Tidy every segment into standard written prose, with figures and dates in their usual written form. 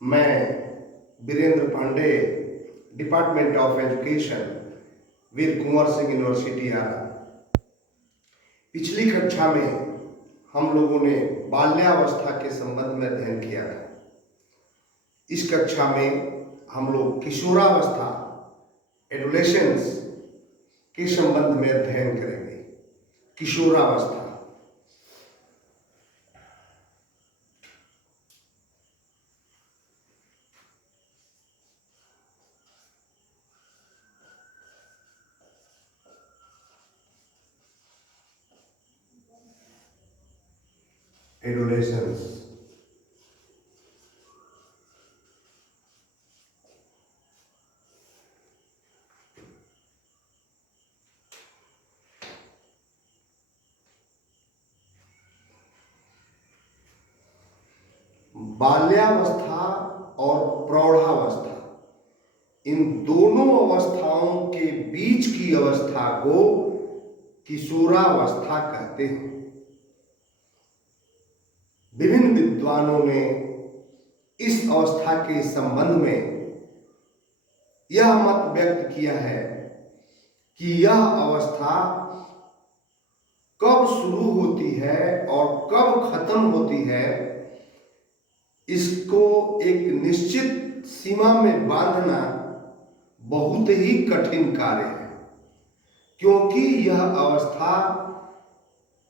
मैं Virendra Pandey, department of education, Veer Kunwar Singh university Ara. पिछली कक्षा में हम लोगों ने बाल्यावस्था के संबंध में अध्ययन किया था। इस कक्षा में हम लोग किशोरावस्था, एडोलेसेंस के संबंध में अध्ययन करेंगे। किशोरावस्था, एडोलेसेंस। बाल्यावस्था और प्रौढ़ावस्था, इन दोनों अवस्थाओं के बीच की अवस्था को किशोरावस्था कहते हैं। विभिन्न विद्वानों ने इस अवस्था के संबंध में यह मत व्यक्त किया है कि यह अवस्था कब शुरू होती है और कब खत्म होती है, इसको एक निश्चित सीमा में बांधना बहुत ही कठिन कार्य है, क्योंकि यह अवस्था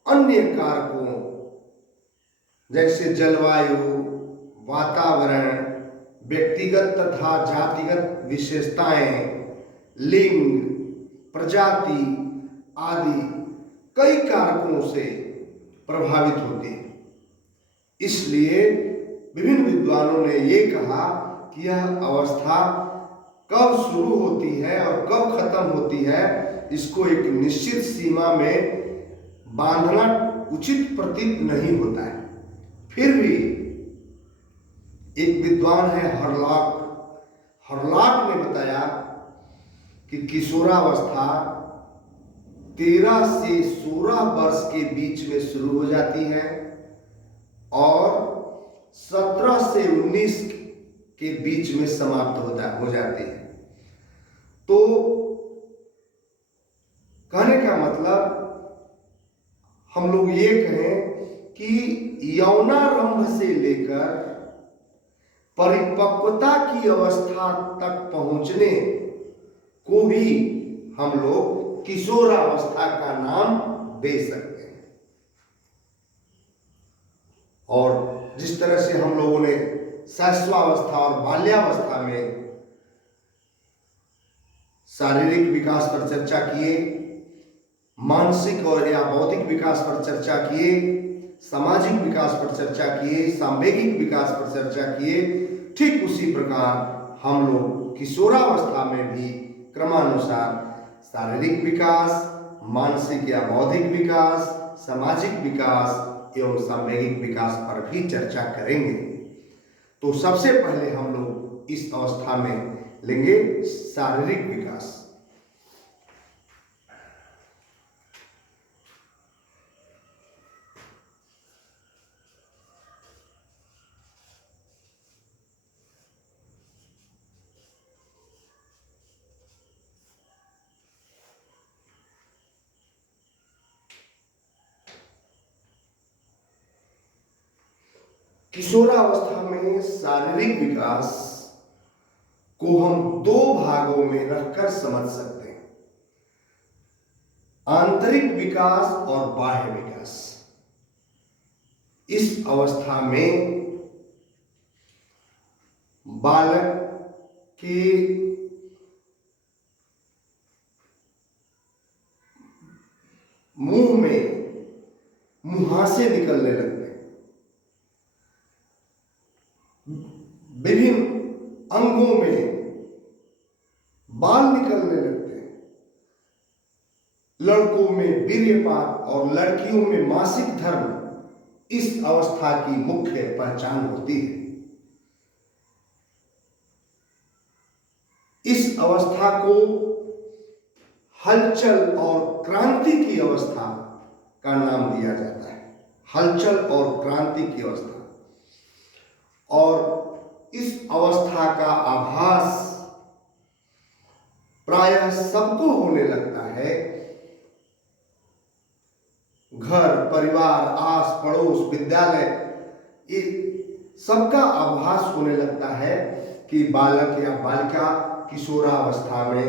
अन्य कारकों जैसे जलवायु, वातावरण, व्यक्तिगत तथा जातिगत विशेषताएं, लिंग, प्रजाति आदि कई कारकों से प्रभावित होती है। इसलिए विभिन्न विद्वानों ने ये कहा कि यह अवस्था कब शुरू होती है और कब खत्म होती है, इसको एक निश्चित सीमा में बांधना उचित प्रतीत नहीं होता है। फिर भी एक विद्वान है हरलॉक ने बताया कि किशोरावस्था 13 से 16 वर्ष के बीच में शुरू हो जाती है और 17 से 19 के बीच में समाप्त हो जाती है। तो कहने का मतलब हम लोग ये कहें कि यौनारंभ से लेकर परिपक्वता की अवस्था तक पहुंचने को भी हम लोग किशोरावस्था का नाम दे सकते हैं। और जिस तरह से हम लोगों ने शैशवावस्था और बाल्यावस्था में शारीरिक विकास पर चर्चा किए, मानसिक और या बौद्धिक विकास पर चर्चा किए, सामाजिक विकास पर चर्चा किए, सांवेगिक विकास पर चर्चा किए, ठीक उसी प्रकार हम लोग किशोरावस्था में भी क्रमानुसार शारीरिक विकास, मानसिक या बौद्धिक विकास, सामाजिक विकास एवं सांवेगिक विकास पर भी चर्चा करेंगे। तो सबसे पहले हम लोग इस अवस्था में लेंगे शारीरिक विकास। किशोरावस्था में शारीरिक विकास को हम दो भागों में रखकर समझ सकते हैं, आंतरिक विकास और बाह्य विकास। इस अवस्था में बालक के मुंह में मुहासे निकलने लगते हैं, विभिन्न अंगों में बाल निकलने लगते हैं, लड़कों में वीर्यपात और लड़कियों में मासिक धर्म इस अवस्था की मुख्य पहचान होती है। इस अवस्था को हलचल और क्रांति की अवस्था का नाम दिया जाता है। हलचल और क्रांति की अवस्था। और इस अवस्था का आभास प्रायः सबको होने लगता है। घर, परिवार, आस पड़ोस, विद्यालय, ये सबका आभास होने लगता है कि बालक या बालिका किशोरावस्था में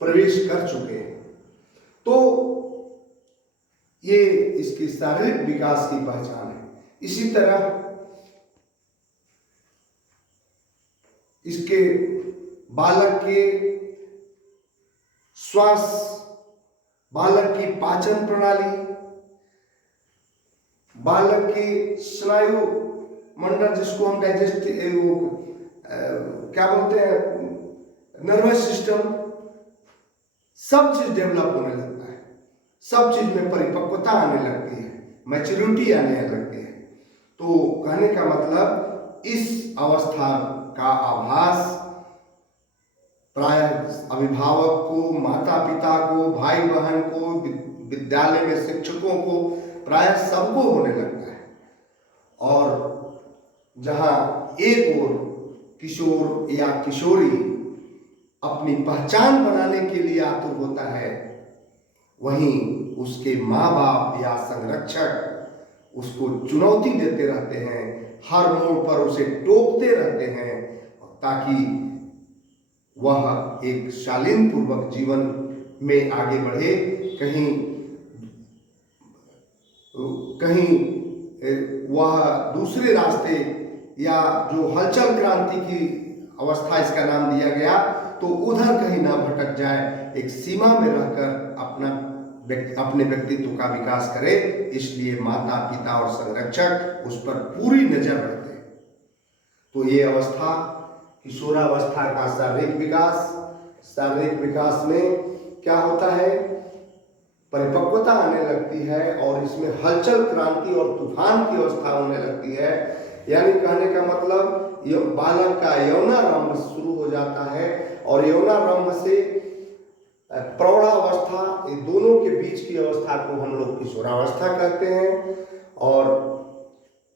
प्रवेश कर चुके हैं। तो ये इसकी शारीरिक विकास की पहचान है। इसी तरह इसके बालक के श्वास, बालक की पाचन प्रणाली, बालक की स्नायु मंडल, जिसको हम क्या बोलते हैं, नर्वस सिस्टम, सब चीज डेवलप होने लगता है। सब चीज में परिपक्वता आने लगती है, मैच्योरिटी आने लगती है। तो कहने का मतलब इस अवस्था का आभास प्रायः अभिभावक को, माता पिता को, भाई बहन को, विद्यालय में शिक्षकों को, प्रायः सबको होने लगता है। और जहां एक ओर किशोर या किशोरी अपनी पहचान बनाने के लिए आतुर होता है, वहीं उसके माँ बाप या संरक्षक उसको चुनौती देते रहते हैं, हर मोड़ पर उसे टोकते रहते हैं, ताकि वह एक शालीन पूर्वक जीवन में आगे बढ़े। कहीं वह दूसरे रास्ते या जो हलचल क्रांति की अवस्था इसका नाम दिया गया, तो उधर कहीं ना भटक जाए, एक सीमा में रहकर अपने व्यक्तित्व का विकास करे। इसलिए माता पिता और संरक्षक उस पर पूरी नजर रखते हैं। तो ये अवस्था किशोरावस्था का शारीरिक विकास। शारीरिक विकास में क्या होता है, परिपक्वता आने लगती है और इसमें हलचल क्रांति और तूफान की अवस्था होने लगती है। यानी कहने का मतलब बालक का यौनारंभ शुरू हो जाता है, और यौनारंभ से प्रौढ़ावस्था, ये दोनों के बीच की अवस्था को हम लोग किशोरावस्था कहते हैं। और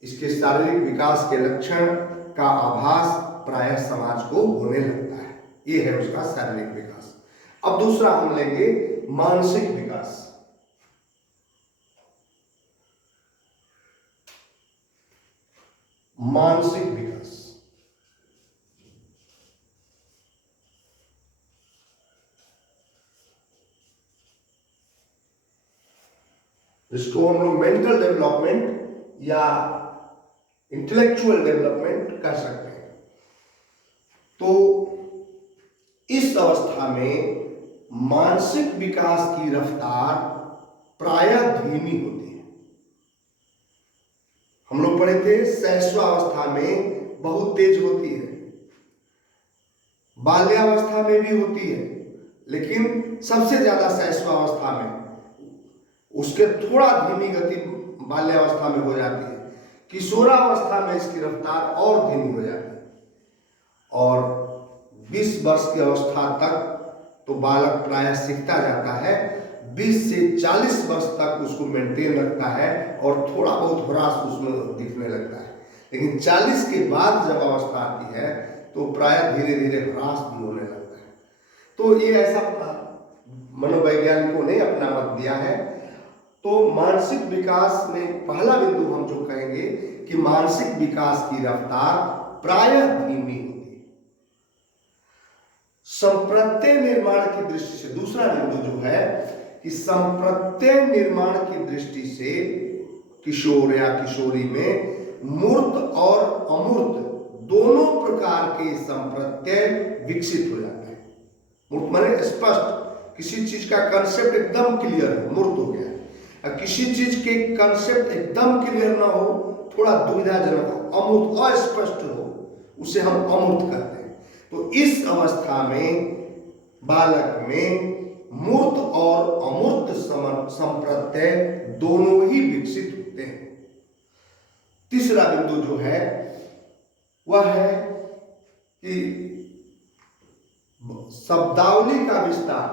इसके शारीरिक विकास के लक्षण का आभास प्रायः समाज को होने लगता है। ये है उसका शारीरिक विकास। अब दूसरा हम लेंगे मानसिक विकास। मानसिक विकास, जिसको हम लोग मेंटल डेवलपमेंट या इंटेलेक्चुअल डेवलपमेंट कर सकते हैं। तो इस अवस्था में मानसिक विकास की रफ्तार प्रायः धीमी होती है। हम लोग पढ़े थे शैशवावस्था में बहुत तेज होती है, बाल्यावस्था में भी होती है, लेकिन सबसे ज्यादा शैशवावस्था में, उसके थोड़ा धीमी गति बाल्यावस्था में हो जाती है। किशोरावस्था में इसकी रफ्तार और धीमी हो जाती है। और 20 वर्ष की अवस्था तक तो बालक प्रायः सीखता जाता है, 20 से 40 वर्ष तक उसको मेंटेन रखता है और थोड़ा बहुत ह्रास उसमें दिखने लगता है। लेकिन 40 के बाद जब अवस्था आती है तो प्रायः धीरे धीरे ह्रास भी होने लगता है। तो ये ऐसा मनोवैज्ञानिकों ने अपना मत दिया है। तो मानसिक विकास में पहला बिंदु हम जो कहेंगे कि मानसिक विकास की रफ्तार प्रायः धीमी होती है। संप्रत्यय निर्माण की दृष्टि से दूसरा बिंदु जो है कि संप्रत्यय निर्माण की दृष्टि से किशोर या किशोरी में मूर्त और अमूर्त दोनों प्रकार के संप्रत्यय विकसित हो जाते हैं। मूर्त माने स्पष्ट, किसी चीज का कंसेप्ट एकदम क्लियर है, मूर्त हो गया। किसी चीज के कंसेप्ट एकदम क्लियर ना हो, थोड़ा दुविधाजनक हो, अमूर्त अस्पष्ट हो, उसे हम अमूर्त कहते हैं। तो इस अवस्था में बालक में मूर्त और अमूर्त संप्रत्यय दोनों ही विकसित होते हैं। तीसरा बिंदु जो है वह है कि शब्दावली का विस्तार।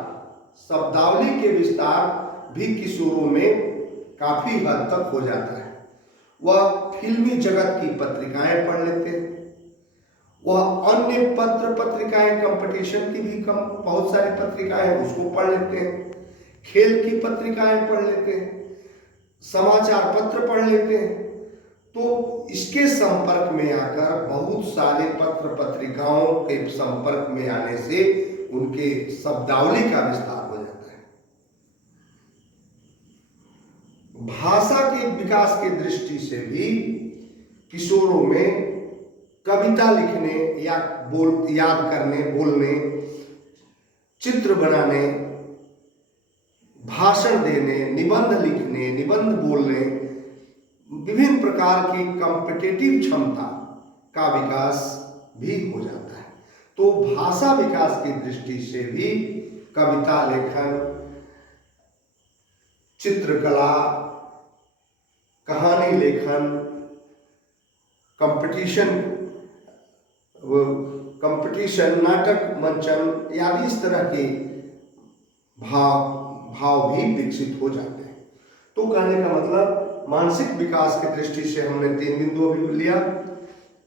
शब्दावली के विस्तार भी किशोरों में काफी हद तक हो जाता है। वह फिल्मी जगत की पत्रिकाएं पढ़ लेते हैं, वह अन्य पत्र पत्रिकाएं, कंपटीशन की भी बहुत सारी पत्रिकाएं हैं, उसको पढ़ लेते हैं, खेल की पत्रिकाएं पढ़ लेते हैं, समाचार पत्र पढ़ लेते हैं। तो इसके संपर्क में आकर बहुत सारे पत्र पत्रिकाओं के संपर्क में आने से उनके शब्दावली का विस्तार हो जाता है। भाषा के विकास की दृष्टि से भी किशोरों में कविता लिखने या याद करने, बोलने, चित्र बनाने, भाषण देने, निबंध लिखने, निबंध बोलने, विभिन्न प्रकार की कॉम्पिटिटिव क्षमता का विकास भी हो जाता है। तो भाषा विकास की दृष्टि से भी कविता लेखन, चित्रकला, कहानी लेखन, कंपटीशन, नाटक मंचन आदि इस तरह के भाव भी विकसित हो जाते हैं। तो कहने का मतलब मानसिक विकास की दृष्टि से हमने 3 बिंदु अभी लिया।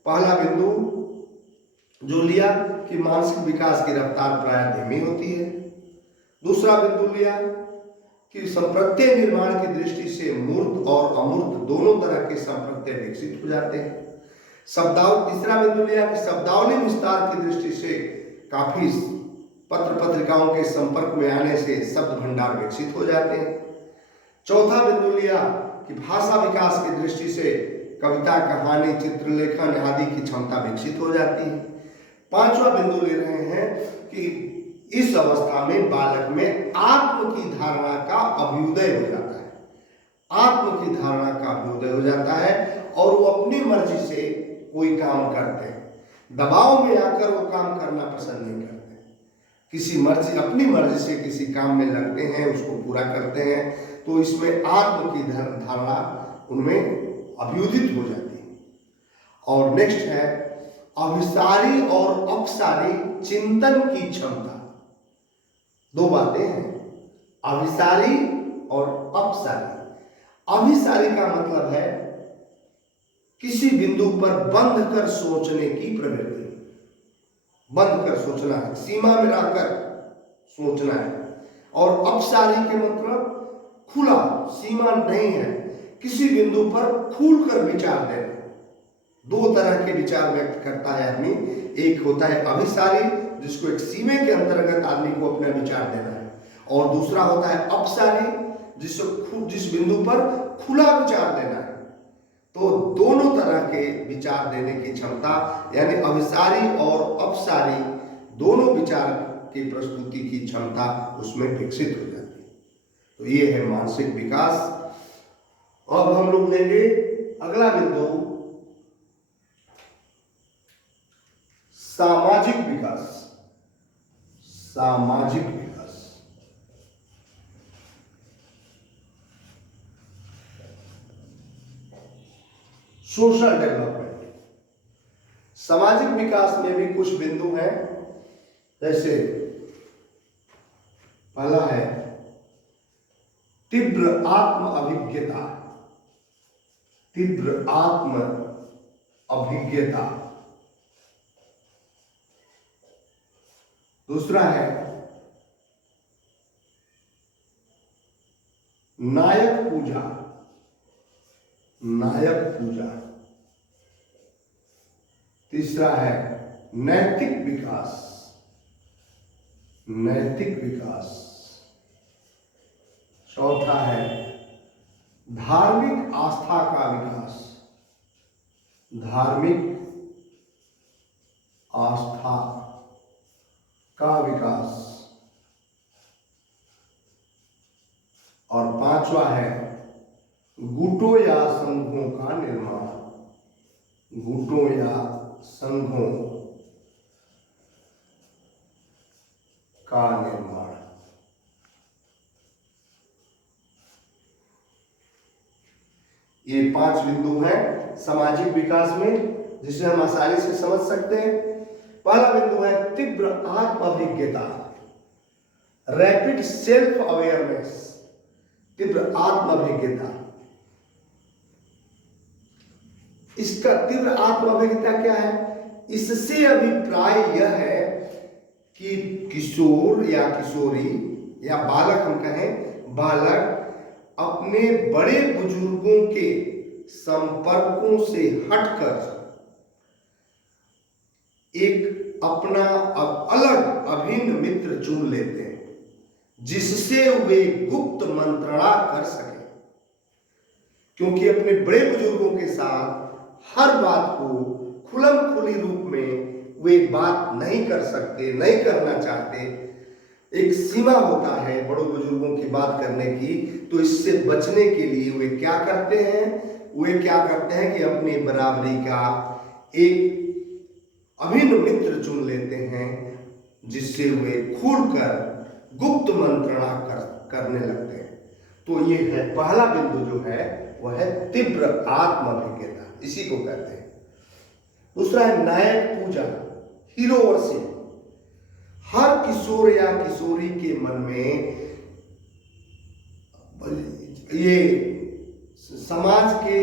पहला बिंदु जो लिया कि मानसिक विकास की रफ्तार प्राय धीमी होती है। दूसरा बिंदु लिया कि संप्रत्यय निर्माण की दृष्टि से मूर्त और अमूर्त दोनों तरह के संप्रत्यय विकसित हो जाते हैं। तीसरा बिंदु लिया कि शब्दावली विस्तार की दृष्टि से काफी पत्र पत्रिकाओं के संपर्क में आने से शब्द भंडार विकसित हो जाते हैं। चौथा बिंदु लिया कि भाषा विकास की दृष्टि से कविता, कहानी, चित्रलेखन आदि की क्षमता विकसित हो जाती है। पांचवा बिंदु ले रहे हैं कि इस अवस्था में बालक में आत्म की धारणा का अभ्युदय हो जाता है। आत्म की धारणा का अभ्युदय हो जाता है और वो अपनी मर्जी से कोई काम करते हैं, दबाव में आकर वो काम करना पसंद नहीं करते, अपनी मर्जी से किसी काम में लगते हैं, उसको पूरा करते हैं। तो इसमें आत्म की धारणा उनमें अभ्युदित हो जाती है। और नेक्स्ट है अभिसारी और अपसारी चिंतन की क्षमता। 2 बातें हैं, अभिसारी और अपसारी। अभिसारी का मतलब है किसी बिंदु पर बंध कर सोचने की प्रवृत्ति, बंद कर सोचना है, सीमा में रहकर सोचना है। और अपसारी के मतलब खुला, सीमा नहीं है, किसी बिंदु पर खुलकर विचार देना। 2 तरह के विचार व्यक्त करता है आदमी। एक होता है अभिसारी, जिसको एक सीमे के अंतर्गत आदमी को अपना विचार देना है, और दूसरा होता है अपसारी, जिस बिंदु पर खुला विचार देना है। तो दोनों तरह के विचार देने की क्षमता, यानी अभिसारी और अपसारी दोनों विचार की प्रस्तुति की क्षमता उसमें विकसित हो जाती है। तो ये है मानसिक विकास। अब हम लोग लेंगे अगला बिंदु, सामाजिक विकास। सामाजिक विकास, सोशल डेवलपमेंट। सामाजिक विकास में भी कुछ बिंदु हैं, जैसे पहला है तीव्र आत्म अभिज्ञता। तीव्र आत्म अभिज्ञता। दूसरा है नायक पूजा। नायक पूजा। तीसरा है नैतिक विकास। नैतिक विकास। चौथा है धार्मिक आस्था का विकास। धार्मिक आस्था का विकास। और पांचवा है गुटों या संघों का निर्माण। गुटों या संघों का निर्माण। ये 5 बिंदु हैं सामाजिक विकास में, जिसे हम आसानी से समझ सकते हैं। पहला बिंदु है तीव्र आत्म अभिज्ञता, रैपिड सेल्फ अवेयरनेस। तीव्र आत्म अभिज्ञता, इसका तीव्र आत्म अभिज्ञता क्या है इससे अभिप्राय यह है कि किशोर या किशोरी या बालक, हम कहें बालक, अपने बड़े बुजुर्गों के संपर्कों से हटकर एक अपना अलग अभिन्न मित्र चुन लेते हैं, जिससे वे गुप्त मंत्रणा कर सके। क्योंकि अपने बड़े बुजुर्गों के साथ हर बात को खुलम खुली रूप में वे बात नहीं कर सकते, नहीं करना चाहते। एक सीमा होता है बड़ों बुजुर्गों की बात करने की। तो इससे बचने के लिए वे क्या करते हैं? वे क्या करते हैं कि अपनी बराबरी का एक अभिन्न मित्र चुन लेते हैं, जिससे वे खुलकर गुप्त मंत्रणा करने लगते हैं। तो ये है पहला बिंदु जो है वह है तीव्र आत्माभिज्ञता, इसी को कहते हैं। दूसरा है नायक पूजा, हीरो वर्शिप। हर किशोर या किशोरी के मन में ये समाज के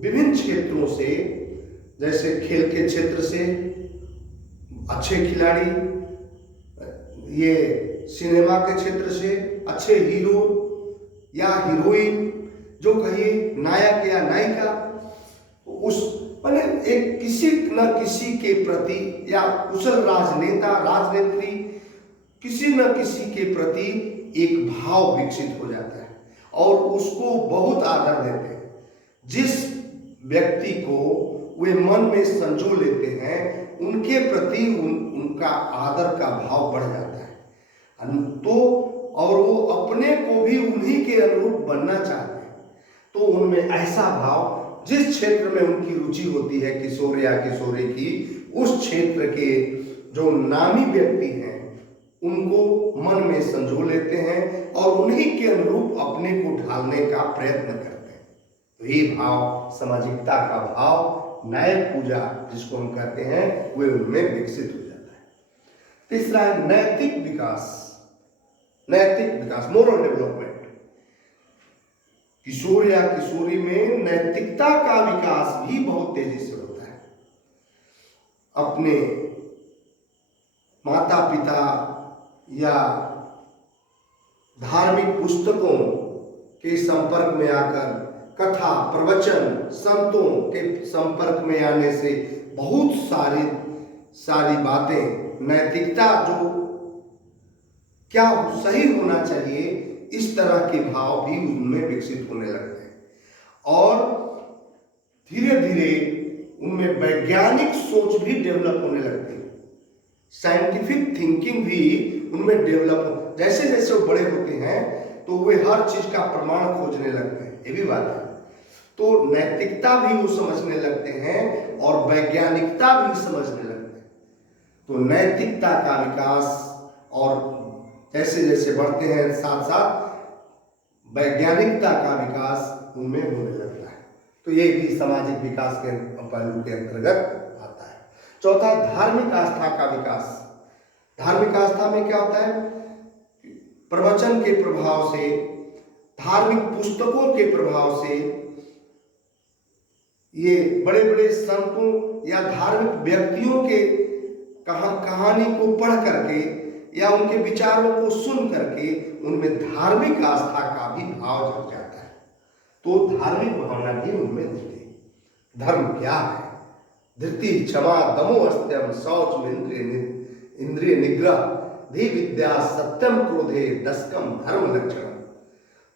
विभिन्न क्षेत्रों से, जैसे खेल के क्षेत्र से अच्छे खिलाड़ी, ये सिनेमा के क्षेत्र से अच्छे हीरो या हीरोइन, जो कहिए नायक या नायिका, उस मैंने एक किसी न किसी के प्रति, या कुशल राजनेता राजनेत्री, किसी न किसी के प्रति एक भाव विकसित हो जाता है और उसको बहुत आदर देते हैं। जिस व्यक्ति को वे मन में संजो लेते हैं, उनके प्रति उनका आदर का भाव बढ़ जाता है। तो और वो अपने को भी उन्हीं के अनुरूप बनना चाहते हैं। तो उनमें ऐसा भाव, जिस क्षेत्र में उनकी रुचि होती है किशोर या किशोरी की, उस क्षेत्र के जो नामी व्यक्ति हैं उनको मन में संजो लेते हैं और उन्हीं के अनुरूप अपने को ढालने का प्रयत्न करते हैं। तो ये भाव, सामाजिकता का भाव, नायक पूजा जिसको हम कहते हैं, वे उनमें विकसित हो जाता है। तीसरा है नैतिक विकास, नैतिक विकास, मोरल डेवलपमेंट। किशोर या किशोरी में नैतिकता का विकास भी बहुत तेजी से होता है। अपने माता पिता या धार्मिक पुस्तकों के संपर्क में आकर, कथा प्रवचन संतों के संपर्क में आने से बहुत सारी बातें, नैतिकता जो क्या सही होना चाहिए, इस तरह के भाव भी उनमें विकसित होने लगते हैं और धीरे धीरे उनमें वैज्ञानिक सोच भी डेवलप होने लगती है। साइंटिफिक थिंकिंग भी उनमें डेवलप, जैसे जैसे वो बड़े होते हैं तो वे हर चीज का प्रमाण खोजने लगते हैं, ये भी बात है। तो नैतिकता भी वो समझने लगते हैं और वैज्ञानिकता भी समझने लगते हैं। तो नैतिकता का विकास, और जैसे जैसे बढ़ते हैं साथ साथ वैज्ञानिकता का विकास उनमें होने लगता है। तो ये भी सामाजिक विकास के पहलू के अंतर्गत आता है। चौथा, धार्मिक आस्था का विकास। धार्मिक आस्था में क्या होता है? प्रवचन के प्रभाव से, धार्मिक पुस्तकों के प्रभाव से, ये बड़े बड़े संतों या धार्मिक व्यक्तियों के कहानी को पढ़ करके या उनके विचारों को सुन करके उनमें धार्मिक आस्था का भी भाव जग जाता है। तो धार्मिक भावना भी उनमें दिखती है। धर्म क्या है? धृति, क्षमा, दमो, अस्त्यम, शौच, इंद्रिय निग्रह, धी विद्या, सत्यम, क्रोधे, दशकम धर्म लक्षण।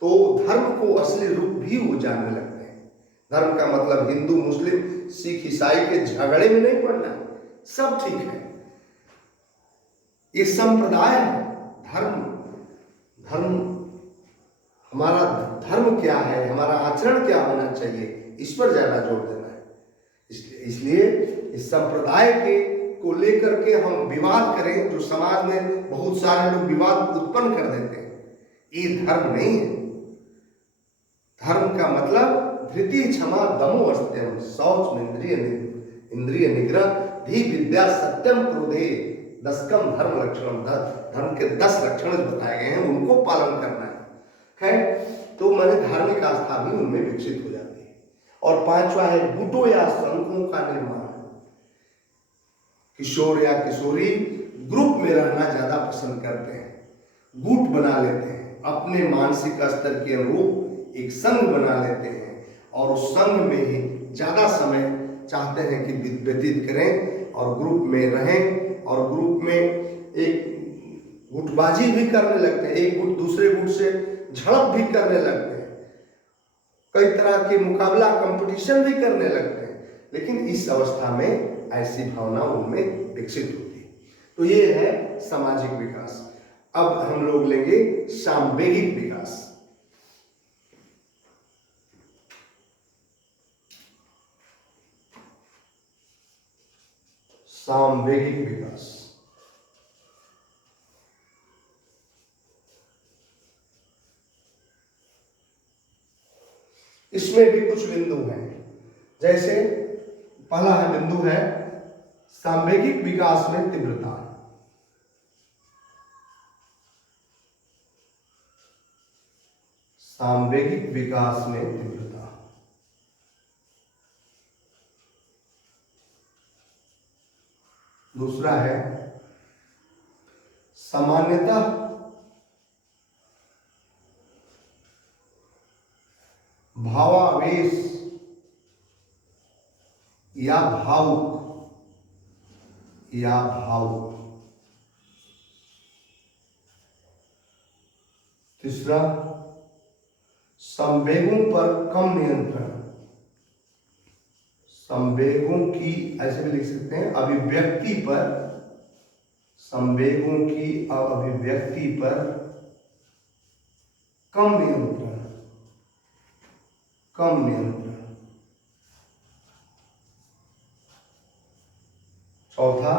तो धर्म को असली रूप भी वो जानने लगते हैं। धर्म का मतलब हिंदू, मुस्लिम, सिख, ईसाई के झगड़े में नहीं पड़ना, सब ठीक है, ये संप्रदाय है। धर्म हमारा धर्म क्या है, हमारा आचरण क्या होना चाहिए, इस पर ज्यादा जोर देना है। इसलिए इस संप्रदाय को लेकर के हम विवाद करें, जो समाज में बहुत सारे लोग विवाद उत्पन्न कर देते हैं, ये धर्म नहीं है। धर्म का मतलब धृति, क्षमा, दमो, अस्त्यम, शौच, इंद्रिय निग्रह, धी विद्या, सत्यम, क्रोधे, दशकम धर्म लक्षण। धर्म के 10 लक्षण बताए गए हैं, उनको पालन करना है। तो मैंने धार्मिक आस्था भी उनमें विकसित हो जाती है। और 5वां है गुटों या संघों का निर्माण। किशोर या किशोरी ग्रुप में रहना ज्यादा पसंद करते हैं, गुट बना लेते हैं, अपने मानसिक स्तर के अनुरूप एक संघ बना लेते हैं और उस संघ में ही ज्यादा समय चाहते हैं कि व्यतीत करें और ग्रुप में रहें और ग्रुप में एक गुटबाजी भी करने लगते हैं, एक गुट दूसरे गुट से झड़प भी करने लगते हैं, कई तरह के मुकाबला कंपटीशन भी करने लगते हैं। लेकिन इस अवस्था में ऐसी भावना उनमें विकसित होती है। तो ये है सामाजिक विकास। अब हम लोग लेंगे सांवेगिक विकास। सांवेगिक विकास इसमें भी कुछ बिंदु हैं। जैसे पहला है बिंदु है सांवेगिक विकास में तीव्रता। सांवेगिक विकास में तीव्रता। दूसरा है सामान्यतः भावावेश या भावुक तीसरा संवेगों पर कम नियंत्रण। संवेगों की ऐसे भी लिख सकते हैं अभिव्यक्ति पर, संवेगों की अभिव्यक्ति पर कम नियंत्रण। चौथा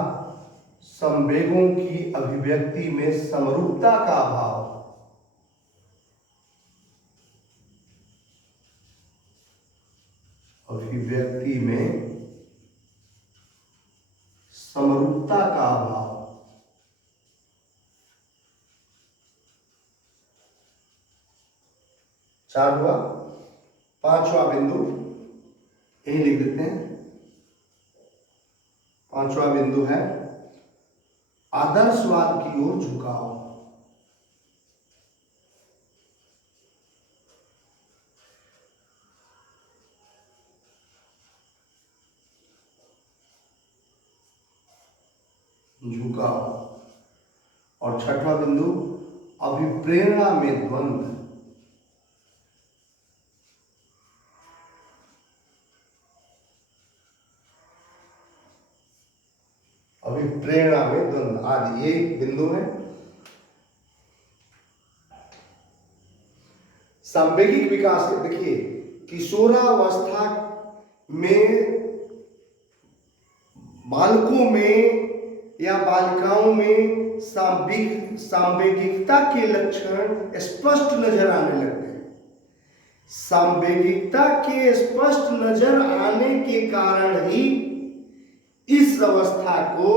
संवेगों की अभिव्यक्ति में समरूपता का अभाव। अभिव्यक्ति में समरूपता का अभाव। चार हुआ। पांचवा बिंदु यही लिख देते हैं। पांचवा बिंदु है आदर्शवाद की ओर झुकाव। और छठवां बिंदु अभिप्रेरणा में द्वंद्व। अभिप्रेरणा में द्वंद्व आदि ये बिंदु है। सांवेगिक विकास के देखिए किशोरावस्था में बालकों में या बालिकाओं में सांवेगिकता के लक्षण स्पष्ट नजर आने लगते हैं। सांवेगिकता के स्पष्ट नजर आने के कारण ही इस अवस्था को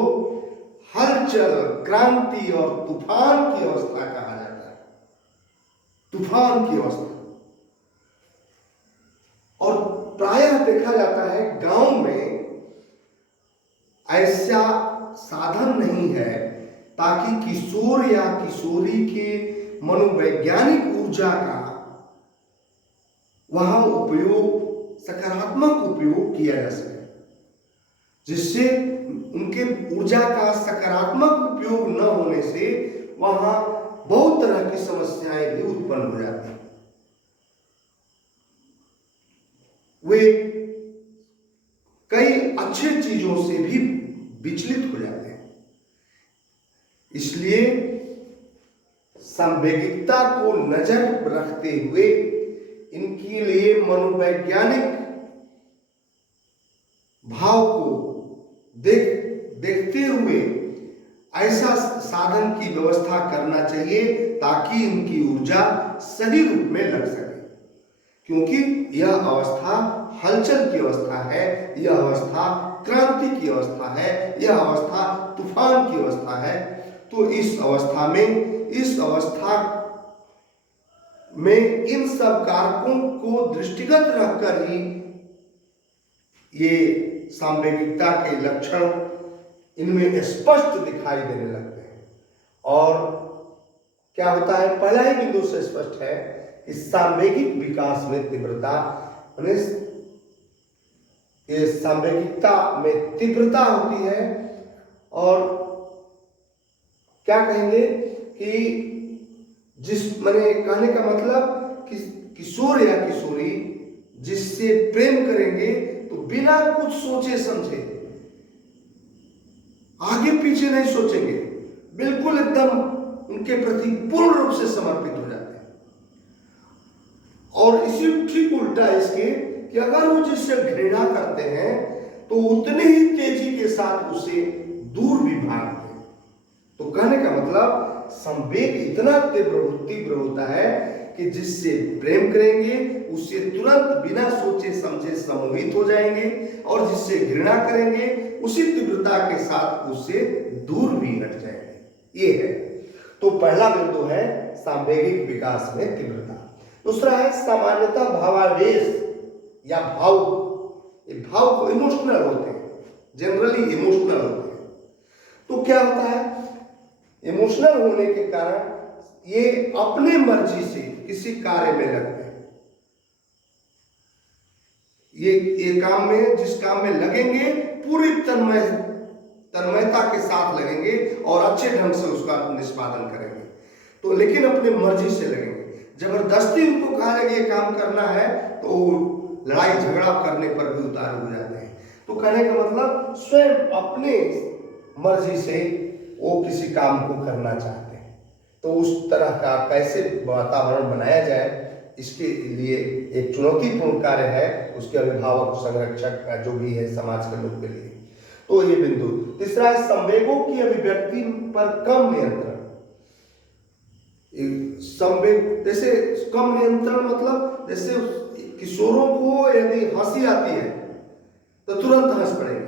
हलचल, क्रांति और तूफान की अवस्था कहा जाता है। तूफान की अवस्था। और प्रायः देखा जाता है गांव में ऐसा साधन नहीं है ताकि किशोर या किशोरी के मनोवैज्ञानिक ऊर्जा का वहां उपयोग, सकारात्मक उपयोग किया जा सके, जिससे उनके ऊर्जा का सकारात्मक उपयोग न होने से वहां बहुत तरह की समस्याएं भी उत्पन्न हो जाती हैं। वे कई अच्छे चीजों से भी विचलित हो जाते हैं। इसलिए संवेगिकता को नजर रखते हुए इनके लिए मनोवैज्ञानिक भाव को देखते हुए ऐसा साधन की व्यवस्था करना चाहिए ताकि इनकी ऊर्जा सही रूप में लग सके, क्योंकि यह अवस्था हलचल की अवस्था है, यह अवस्था क्रांति की अवस्था है, यह अवस्था तूफान की अवस्था है। तो इस अवस्था में इन सब कारकों को दृष्टिगत रखकर ही ये सांवेगिकता के लक्षण इनमें स्पष्ट दिखाई देने लगते हैं। और क्या होता है, पहला ही बिंदु से स्पष्ट है कि सांवेगिक विकास में तीव्रता, ये सांवेगिकता में तीव्रता होती है। और क्या कहेंगे कि जिस मैंने कहने का मतलब कि किशोर या किशोरी जिससे प्रेम करेंगे तो बिना कुछ सोचे समझे, आगे पीछे नहीं सोचेंगे, बिल्कुल एकदम उनके प्रति पूर्ण रूप से समर्पित हो जाते हैं। और इसी ठीक उल्टा इसके कि अगर वो जिससे घृणा करते हैं तो उतनी ही तेजी के साथ उसे दूर भी भागते हैं। तो कहने का मतलब संवेग इतना तीव्र होता है कि जिससे प्रेम करेंगे उससे तुरंत बिना सोचे समझे सम्मोहित हो जाएंगे, और जिससे घृणा करेंगे उसी तीव्रता के साथ उससे दूर भी हट जाएंगे। ये है। तो पहला बिंदु है सांवेगिक विकास में तीव्रता। दूसरा है सामान्यतः भावावेश या भाव। ये भाव को इमोशनल होते हैं, जनरली इमोशनल होते हैं। तो क्या होता है, इमोशनल होने के कारण ये अपने मर्जी से किसी कार्य में लगते हैं। ये काम में, जिस काम में लगेंगे पूरी तन्मयता के साथ लगेंगे और अच्छे ढंग से उसका निष्पादन करेंगे। तो लेकिन अपने मर्जी से लगेंगे। जबरदस्ती उनको कहा जाएगा ये काम करना है तो लड़ाई झगड़ा करने पर भी उतारू हो जाते हैं। तो कहने का मतलब स्वयं अपने मर्जी से वो किसी काम को करना चाहते हैं। तो उस तरह का कैसे वातावरण बनाया जाए, इसके लिए एक चुनौतीपूर्ण कार्य है उसके अभिभावक, संरक्षक का जो भी है समाज के लोग के लिए। तो ये बिंदु। तीसरा है संवेगों की अभिव्यक्ति पर कम नियंत्रण। संवेग जैसे कम नियंत्रण मतलब जैसे किशोरों को यदि हंसी आती है तो तुरंत हंस पड़ेंगे,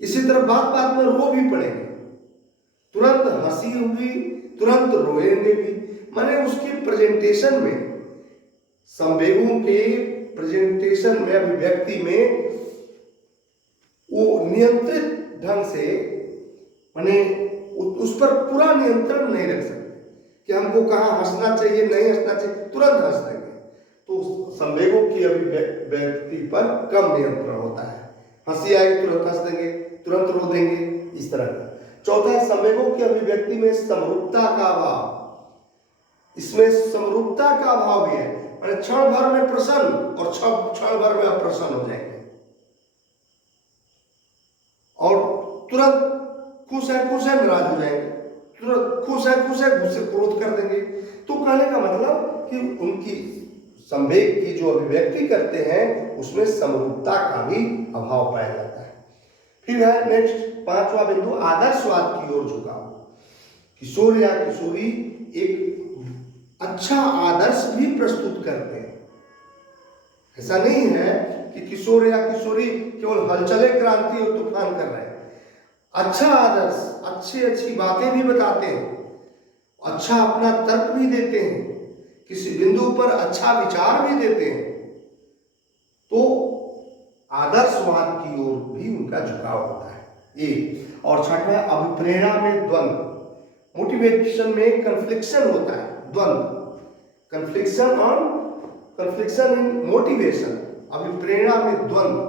इसी तरह बात बात में रो भी पड़ेंगे, तुरंत हंसी होगी, तुरंत रोएंगे भी। माने उसकी प्रेजेंटेशन में, संवेगों के प्रेजेंटेशन में, अभिव्यक्ति में वो नियंत्रित ढंग से, माने उस पर पूरा नियंत्रण नहीं रख सकते कि हमको कहाँ हंसना चाहिए, नहीं हंसना चाहिए, तुरंत हंस देंगे। तो संवेगों की अभिव्यक्ति पर कम नियंत्रण होता है। हंसी आएगी तुरंत हंस देंगे, तुरंत रो देंगे, इस तरह का। चौथा है संवेगों की अभिव्यक्ति में समरूपता का अभाव। इसमें समरूपता का अभाव भी है, माने क्षण भर में प्रसन्न और क्षण भर में अप्रसन्न हो जाएंगे, और तुरंत खुश है नाराज हो जाएंगे, तुरंत खुश है गुस्से क्रोध कर देंगे। तो कहने का मतलब कि उनकी संवेग की जो अभिव्यक्ति करते हैं उसमें समरूपता का भी अभाव पाया जाता है। फिर है नेक्स्ट पांचवा बिंदु, आदर्शवाद की ओर झुकाव। किशोर या किशोरी एक अच्छा आदर्श भी प्रस्तुत करते हैं। ऐसा नहीं है कि किशोर या किशोरी केवल हलचले क्रांति और तूफान कर रहे हैं। अच्छा आदर्श, अच्छी बातें भी बताते हैं, अच्छा अपना तर्क भी देते हैं, किसी बिंदु पर अच्छा विचार भी देते हैं। तो आदर्शवाद की ओर भी उनका झुकाव होता है ये। और छठवां, अभिप्रेरणा में द्वंद्व। मोटिवेशन में कन्फ्लिक्शन होता है, द्वंद्व, कन्फ्लिक्शन इन मोटिवेशन, अभिप्रेरणा में द्वंद्व।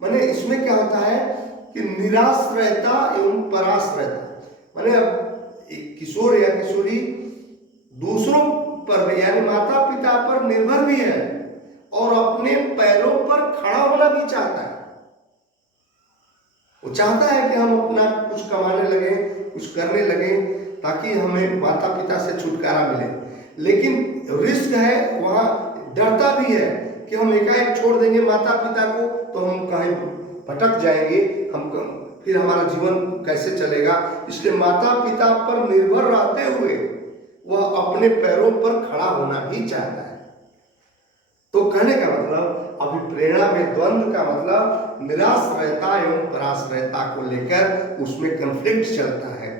माने इसमें क्या होता है कि निराश्रयता एवं पराश्रयता। माने अब किशोर या किशोरी दूसरों पर यानी माता पिता पर निर्भर भी है और अपने पैरों पर खड़ा होना भी चाहता है। वो चाहता है कि हम अपना कुछ कमाने लगे, कुछ करने लगे, ताकि हमें माता पिता से छुटकारा मिले। लेकिन रिस्क है, वहां डरता भी है कि हम एकाएक छोड़ देंगे माता पिता को तो हम कहीं भटक जाएंगे, हम फिर हमारा जीवन कैसे चलेगा। इसलिए माता पिता पर निर्भर रहते हुए वह अपने पैरों पर खड़ा होना भी चाहता है। तो कहने का मतलब अभिप्रेरणा में द्वंद्व का मतलब निराश्रयता एवं पराश्रयता को लेकर उसमें कन्फ्लिक्ट चलता है,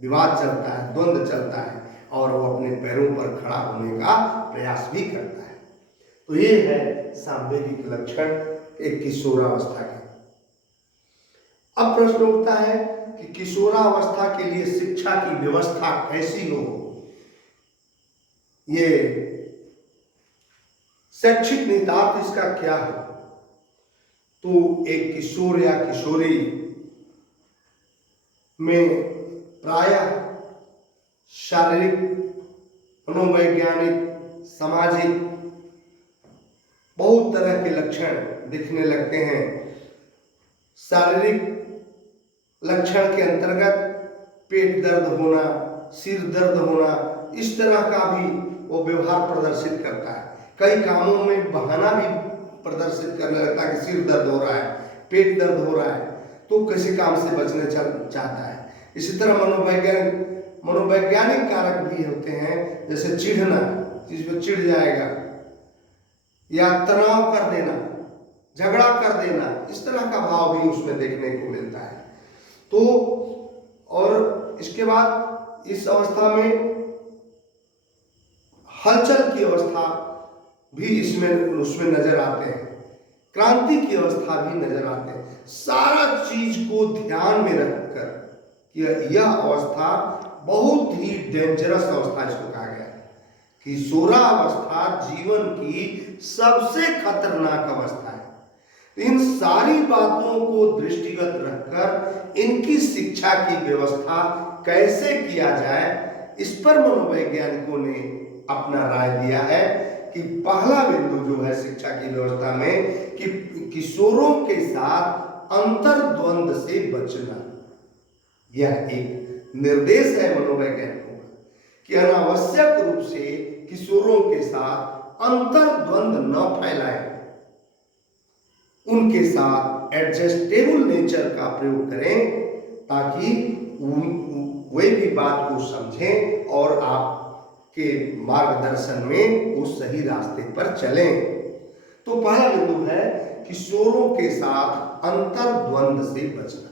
विवाद चलता है, द्वंद्व चलता है, और वो अपने पैरों पर खड़ा होने का प्रयास भी करता है। तो ये है सांवेगिक लक्षण एक किशोरावस्था के। अब प्रश्न उठता है कि किशोरावस्था के लिए शिक्षा की व्यवस्था कैसी हो, ये शैक्षिक निहितार्थ इसका क्या हो। तो एक किशोर या किशोरी में प्रायः शारीरिक, मनोवैज्ञानिक, सामाजिक बहुत तरह के लक्षण दिखने लगते हैं। शारीरिक लक्षण के अंतर्गत पेट दर्द होना, सिर दर्द होना, इस तरह का भी वो व्यवहार प्रदर्शित करता है। कई कामों में बहाना भी प्रदर्शित करने लगता है कि सिर दर्द हो रहा है, पेट दर्द हो रहा है, तो किसी काम से बचने चाहता है। इसी तरह मनोवैज्ञानिक कारक भी होते हैं, जैसे चिढ़ना, चीज पे चिढ़ जाएगा, या तनाव कर देना, झगड़ा कर देना, इस तरह का भाव भी उसमें देखने को मिलता है। तो और इसके बाद इस अवस्था में हलचल की अवस्था भी उसमें नजर आते हैं, क्रांति की अवस्था भी नजर आते हैं। सारा चीज को ध्यान में रखकर कि यह अवस्था बहुत ही डेंजरस अवस्था इसको कहा गया है। किशोरावस्था जीवन की सबसे खतरनाक अवस्था है। इन सारी बातों को दृष्टिगत रखकर इनकी शिक्षा की व्यवस्था कैसे किया जाए, इस पर मनोवैज्ञानिकों ने अपना राय दिया है कि पहला बिंदु जो है शिक्षा की व्यवस्था में कि किशोरों के साथ अंतर्द्वंद से बचना। यह एक निर्देश है मनोवैज्ञानिकों का कि अनावश्यक रूप से किशोरों के साथ अंतर्द्वंद न फैलाएं, उनके साथ एडजस्टेबल नेचर का प्रयोग करें ताकि वे भी बात को समझें और आपके मार्गदर्शन में वो सही रास्ते पर चलें। तो पहला बिंदु है किशोरों के साथ अंतर्द्वंद से बचना।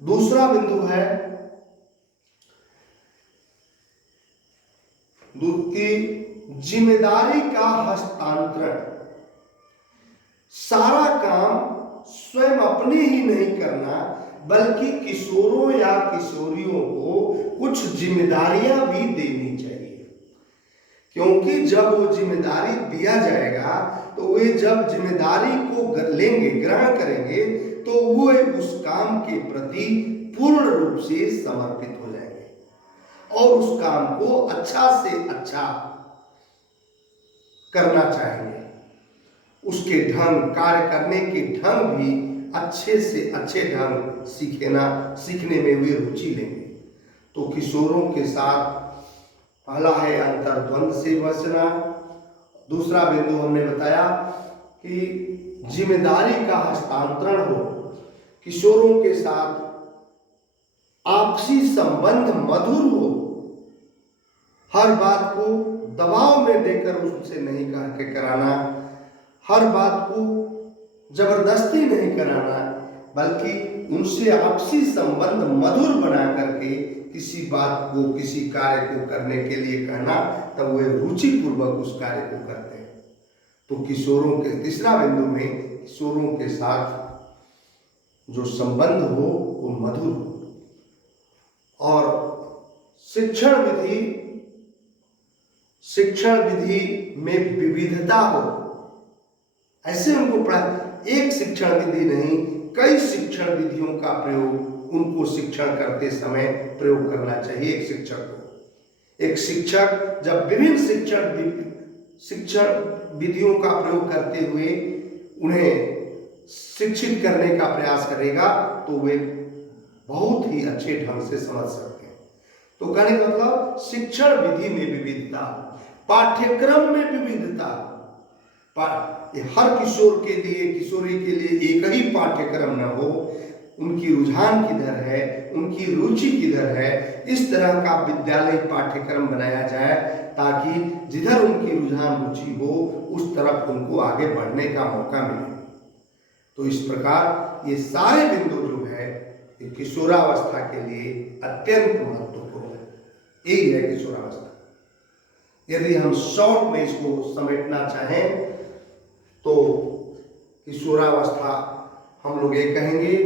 दूसरा बिंदु है कि जिम्मेदारी का हस्तांतरण। सारा काम स्वयं अपने ही नहीं करना, बल्कि किशोरों या किशोरियों को कुछ जिम्मेदारियां भी देनी चाहिए। क्योंकि जब वो जिम्मेदारी दिया जाएगा तो वे जब जिम्मेदारी को लेंगे, ग्रहण करेंगे, तो वो उस काम के प्रति पूर्ण रूप से समर्पित हो जाएंगे और उस काम को अच्छा से अच्छा करना चाहेंगे। उसके ढंग, कार्य करने के ढंग भी अच्छे से अच्छे ढंग सीखने में वे रुचि लेंगे। तो किशोरों के साथ पहला है अंतर्द्वंद से बचना। दूसरा बिंदु हमने बताया कि जिम्मेदारी का हस्तांतरण हो, किशोरों के साथ आपसी संबंध मधुर हो, हर बात को दबाव में देकर उससे नहीं कह के कराना, हर बात को जबरदस्ती नहीं कराना, बल्कि उनसे आपसी संबंध मधुर बना करके किसी बात को, किसी कार्य को करने के लिए कहना, तब वे रुचि पूर्वक उस कार्य को करते हैं। तो किशोरों के तीसरा बिंदु में किशोरों के साथ जो संबंध हो वो मधुर हो और शिक्षण विधि में विविधता हो। ऐसे उनको पढ़ा, एक शिक्षण विधि नहीं, कई शिक्षण विधियों का प्रयोग उनको शिक्षण करते समय प्रयोग करना चाहिए। एक शिक्षक जब विभिन्न शिक्षण विधियों का प्रयोग करते हुए उन्हें शिक्षित करने का प्रयास करेगा तो वे बहुत ही अच्छे ढंग से समझ सकते हैं। तो कहने का मतलब शिक्षण विधि में विविधता, पाठ्यक्रम में विविधता। हर किशोर के लिए, किशोरी के लिए एक ही पाठ्यक्रम न हो, उनकी रुझान किधर है, उनकी रुचि किधर है, इस तरह का विद्यालय पाठ्यक्रम बनाया जाए ताकि जिधर उनकी रुझान रुचि हो उस तरफ उनको आगे बढ़ने का मौका मिले। तो इस प्रकार ये सारे बिंदु जो है ये किशोरावस्था के लिए अत्यंत महत्वपूर्ण है। यही है किशोरावस्था। यदि हम शॉर्ट में इसको समेटना चाहें तो किशोरावस्था हम लोग ये कहेंगे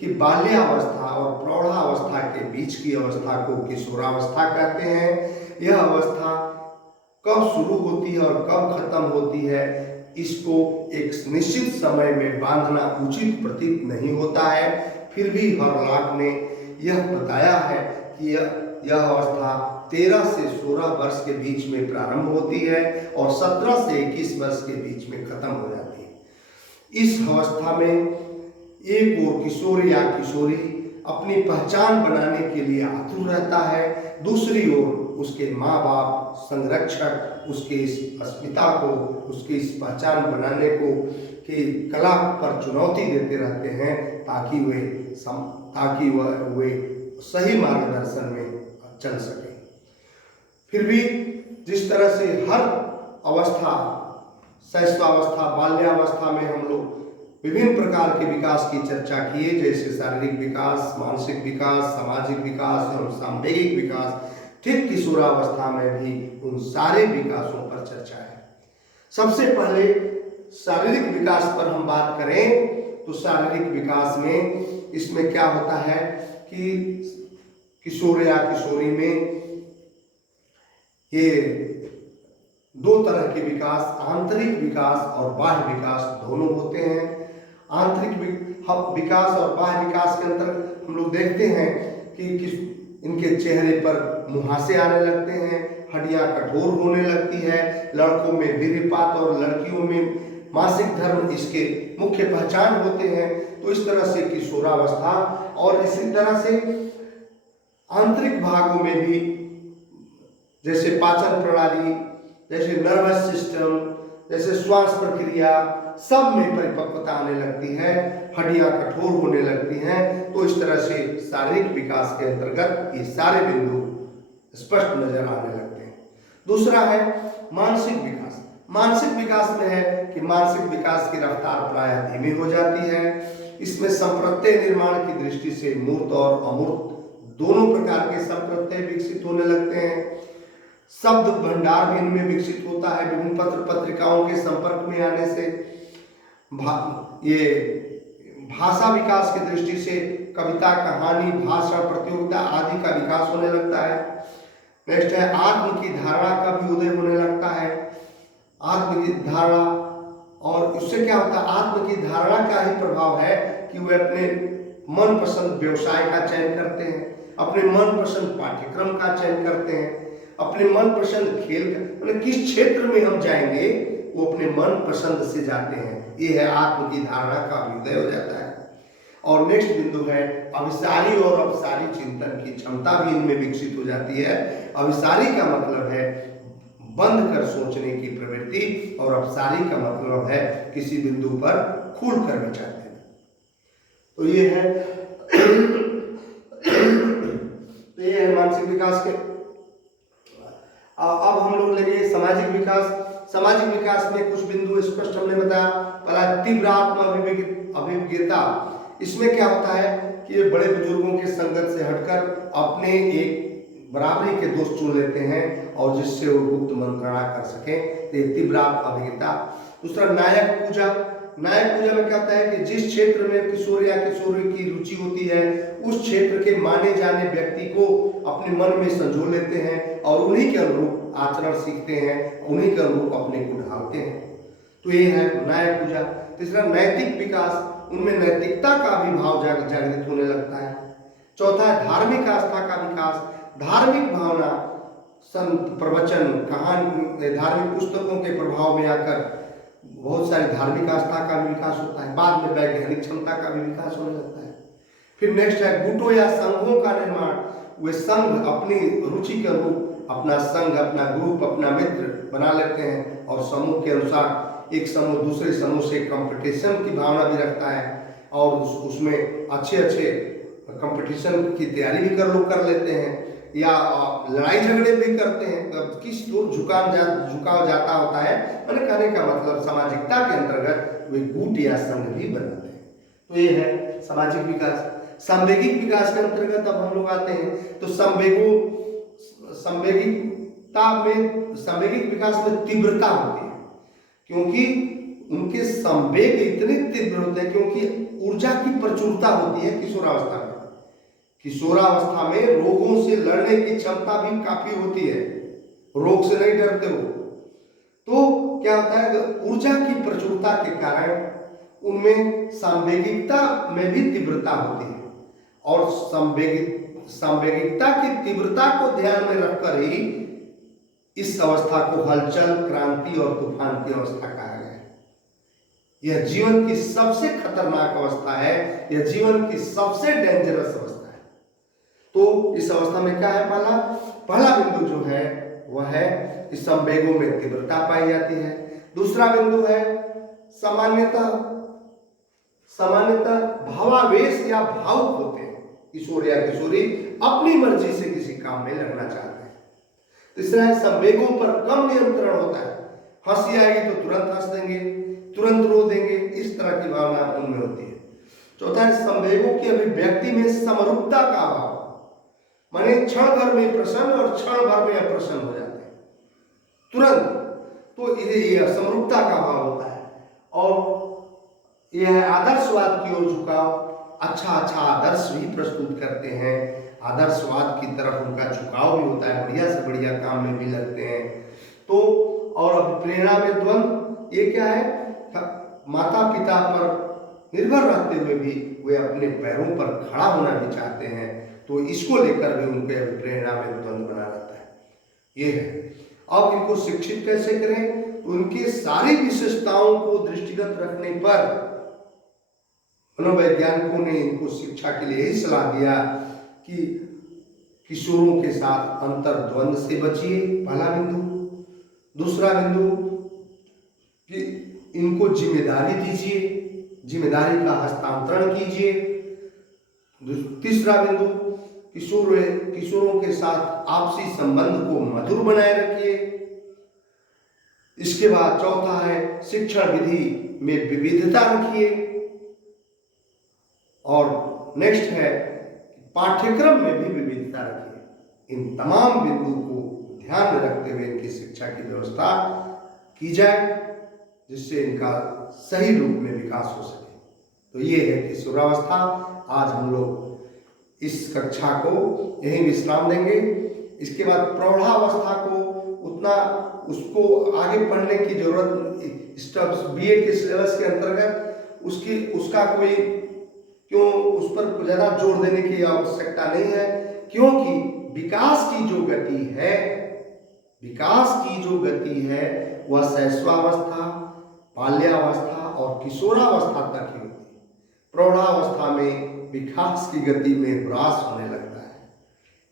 कि बाल्यावस्था और प्रौढ़ावस्था के बीच की अवस्था को किशोरावस्था कहते हैं। यह अवस्था कब शुरू होती है और कब खत्म होती है, इसको एक निश्चित समय में बांधना उचित प्रतीत नहीं होता है। फिर भी हरलाख ने यह बताया है कि यह अवस्था 13 से 16 वर्ष के बीच में प्रारंभ होती है और 17 से 21 वर्ष के बीच में खत्म हो जाती है। इस अवस्था में एक और किशोर या किशोरी अपनी पहचान बनाने के लिए आतुर रहता है, दूसरी ओर उसके माँ बाप, संरक्षक उसके इस अस्मिता को, उसकी इस पहचान बनाने को कि कला पर चुनौती देते रहते हैं ताकि वे सही मार्गदर्शन में चल सके। फिर भी जिस तरह से हर अवस्था, शैशवावस्था, बाल्यावस्था में हम लोग विभिन्न प्रकार के विकास की चर्चा किए, जैसे शारीरिक विकास, मानसिक विकास, सामाजिक विकास और सांवेगिक विकास, ठीक किशोरावस्था में भी उन सारे विकासों पर चर्चा है। सबसे पहले शारीरिक विकास पर हम बात करें तो शारीरिक विकास में इसमें क्या होता है कि किशोर या किशोरी में ये दो तरह के विकास, आंतरिक विकास और बाह्य विकास दोनों होते हैं। आंतरिक विकास और बाह्य विकास के अंतर्गत हम लोग देखते हैं कि इनके चेहरे पर मुहासे आने लगते हैं, हड्डियां कठोर होने लगती है, लड़कों में वीर्यपात और लड़कियों में मासिक धर्म इसके मुख्य पहचान होते हैं। तो इस तरह से किशोरावस्था और इसी तरह से आंतरिक भागों में भी, जैसे पाचन प्रणाली, जैसे नर्वस सिस्टम, जैसे श्वास प्रक्रिया, सब में परिपक्वता आने लगती है, हड्डियां कठोर होने लगती हैं। तो इस तरह से शारीरिक विकास के अंतर्गत ये सारे बिंदु स्पष्ट नजर आने लगते हैं। दूसरा है मानसिक विकास। मानसिक विकास में है कि मानसिक विकास की रफ्तार प्रायः धीमी हो जाती है। इसमें संप्रत्यय निर्माण की दृष्टि से मूर्त और अमूर्त दोनों प्रकार के संप्रत्यय विकसित होने लगते हैं। शब्द भंडार भी इनमें विकसित होता है विभिन्न पत्र पत्रिकाओं के संपर्क में आने से। ये भाषा विकास की दृष्टि से कविता, कहानी, भाषण प्रतियोगिता आदि का विकास होने लगता है। नेक्स्ट है आत्म की धारणा का भी उदय होने लगता है। आत्म की धारणा, और उससे क्या होता है, आत्म की धारणा का ही प्रभाव है कि वे अपने मनपसंद व्यवसाय का चयन करते हैं, अपने मनपसंद पाठ्यक्रम का चयन करते हैं, अपने मनपसंद खेल का, मतलब किस क्षेत्र में हम जाएंगे वो अपने मन पसंद से जाते हैं। ये है आत्म की धारणा का अभ्युदय हो जाता है। और नेक्स्ट बिंदु है अभिसारी और अपसारी चिंतन की क्षमता भी इनमें विकसित हो जाती है। अभिसारी का मतलब है बंद कर सोचने की प्रवृत्ति और अपसारी का मतलब है किसी बिंदु पर खुल कर विचार देना। तो ये है तो ये है मानसिक विकास के। अब हम लोग लेंगे सामाजिक विकास। सामाजिक विकास में कुछ बिंदु स्पष्ट हमने बताया। पहला तीव्र आत्म अभिज्ञता। इसमें क्या होता है कि ये बड़े बुजुर्गों के संगत से हटकर अपने एक बराबरी के दोस्त चुन लेते हैं और जिससे वो गुप्त मंत्रणा कर सकें, तो तीव्र अभिज्ञता। दूसरा नायक पूजा। नायक पूजा में क्या होता है कि जिस क्षेत्र में किशोर या किशोरी की रुचि होती है उस क्षेत्र के माने जाने व्यक्ति को अपने मन में संजो लेते हैं और उन्हीं के अनुरूप आचरण सीखते हैं, उन्हीं के अनुरूप अपने को ढालते हैं। तो ये है नायक पूजा। तीसरा नैतिक विकास। उनमें नैतिकता का भी भाव जागृत होने लगता है। चौथा है धार्मिक आस्था का विकास। धार्मिक भावना, संत प्रवचन, कहानी, धार्मिक पुस्तकों के प्रभाव में आकर बहुत सारी धार्मिक आस्था का भी विकास होता है। बाद में वैज्ञानिक क्षमता का भी विकास होने लगता है। फिर नेक्स्ट है गुटों या संघों का निर्माण। वे संघ अपनी रुचि के अनुरूप अपना संघ, अपना ग्रुप, अपना मित्र बना लेते हैं और समूह के अनुसार एक समूह दूसरे समूह से कंपटीशन की भावना भी रखता है और उसमें अच्छे कंपटीशन की तैयारी भी कर लेते हैं या लड़ाई झगड़े भी करते हैं। किस ओर झुकाव जाता होता है, मैंने कहने का मतलब सामाजिकता के अंतर्गत वे गुट या संघ भी बनाते हैं। तो ये है सामाजिक विकास। सांवेगिक विकास के अंतर्गत अब हम लोग आते हैं। तो सांवेगिक विकास में तीव्रता होती है, क्योंकि उनके संवेग इतने तीव्र होते हैं क्योंकि ऊर्जा की प्रचुरता होती है किशोरावस्था में। किशोरावस्था में रोगों से लड़ने की क्षमता भी काफी होती है, रोग से नहीं डरते वो। तो क्या होता है, ऊर्जा की प्रचुरता के कारण उनमें संवेगिकता में भी तीव्रता होती है, और संवेगिकता की तीव्रता को ध्यान में रखकर ही इस अवस्था को हलचल, क्रांति और तूफान की अवस्था कहा गया है। यह जीवन की सबसे खतरनाक अवस्था है, यह जीवन की सबसे डेंजरस अवस्था है। तो इस अवस्था में क्या है, पहला बिंदु जो है वह है कि संवेगों में तीव्रता पाई जाती है। दूसरा बिंदु है सामान्यतः भावावेश या भावुक होते हैं। किशोर या किशोरी अपनी मर्जी से किसी काम में लगना चाहते हैं। तीसरा है संवेगों पर कम नियंत्रण होता है। हंसी आएगी तो तुरंत हंस देंगे, तुरंत रो देंगे, इस तरह की भावना उनमें होती है। चौथा है संवेगों की अभिव्यक्ति में समरूपता का अभाव, माने क्षण भर में प्रसन्न और क्षण भर में अप्रसन्न हो जाते हैं तुरंत। तो ये समरूपता का अभाव होता है। और यह आदर्शवाद की ओर झुकाव, अच्छा आदर्श भी प्रस्तुत करते हैं, आदर्शवाद की तरफ उनका झुकाव भी होता है, बढ़िया से बढ़िया काम में भी लगते हैं। तो और प्रेरणा में द्वंद, ये क्या है, माता पिता पर निर्भर रहते हुए भी वे अपने पैरों पर खड़ा होना भी चाहते हैं, तो इसको लेकर भी उनके प्रेरणा में द्वंद बना रहता है। ये है। अब इनको शिक्षित कैसे करें, उनकी सारी विशेषताओं को दृष्टिगत रखने पर मनोवैज्ञानिकों ने इनको शिक्षा के लिए यही सलाह दिया कि किशोरों के साथ अंतर्द्वंद से बचिए, पहला बिंदु। दूसरा बिंदु कि इनको जिम्मेदारी दीजिए, जिम्मेदारी का हस्तांतरण कीजिए। तीसरा बिंदु, किशोरों के साथ आपसी संबंध को मधुर बनाए रखिए। इसके बाद चौथा है शिक्षण विधि में विविधता रखिए। और नेक्स्ट है पाठ्यक्रम में भी विविधता रखिए। इन तमाम बिंदु को ध्यान में रखते हुए इनकी शिक्षा की व्यवस्था की जाए, जिससे इनका सही रूप में विकास हो सके। तो ये है किशोरावस्था। आज हम लोग इस कक्षा को यहीं विश्राम देंगे। इसके बाद प्रौढ़ावस्था को उतना उसको आगे पढ़ने की जरूरत, बीएड के सिलेबस के अंतर्गत उसका कोई क्यों उस पर ज्यादा जोर देने की आवश्यकता नहीं है, क्योंकि विकास की जो गति है वह शैशवावस्था, बाल्यावस्था और किशोरावस्था तक ही होती है। प्रौढ़ावस्था में विकास की गति में ह्रास होने लगता है।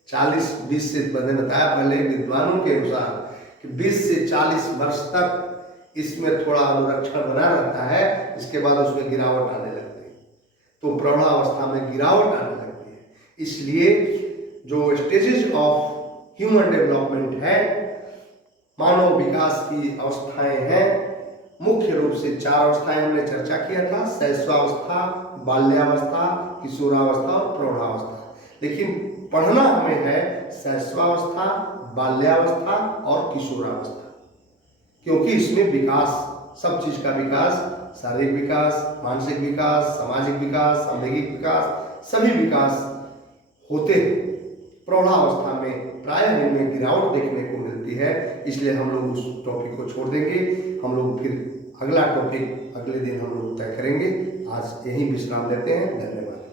40-20 से मैंने बताया पहले विद्वानों के अनुसार कि 20 से 40 वर्ष तक इसमें थोड़ा अनुरक्षण बना रहता है, इसके बाद उसमें गिरावट आने लगती है। तो प्रौढ़ावस्था में गिरावट आने लगती है। इसलिए जो स्टेजेस ऑफ ह्यूमन डेवलपमेंट है, मानव विकास की अवस्थाएं हैं, मुख्य रूप से 4 अवस्थाएं हमने चर्चा किया था, शैशवावस्था, बाल्यावस्था, किशोरावस्था और प्रौढ़ावस्था। लेकिन पढ़ना हमें है शैशवावस्था, बाल्यावस्था और किशोरावस्था, क्योंकि इसमें विकास, सब चीज का विकास, शारीरिक विकास, मानसिक विकास, सामाजिक विकास, सांवेगिक विकास, सभी विकास होते हैं। प्रौढ़ावस्था में प्रायः इनमें गिरावट देखने को मिलती है, इसलिए हम लोग उस टॉपिक को छोड़ देंगे। हम लोग फिर अगला टॉपिक अगले दिन हम लोग तय करेंगे। आज यहीं विश्राम लेते हैं। धन्यवाद।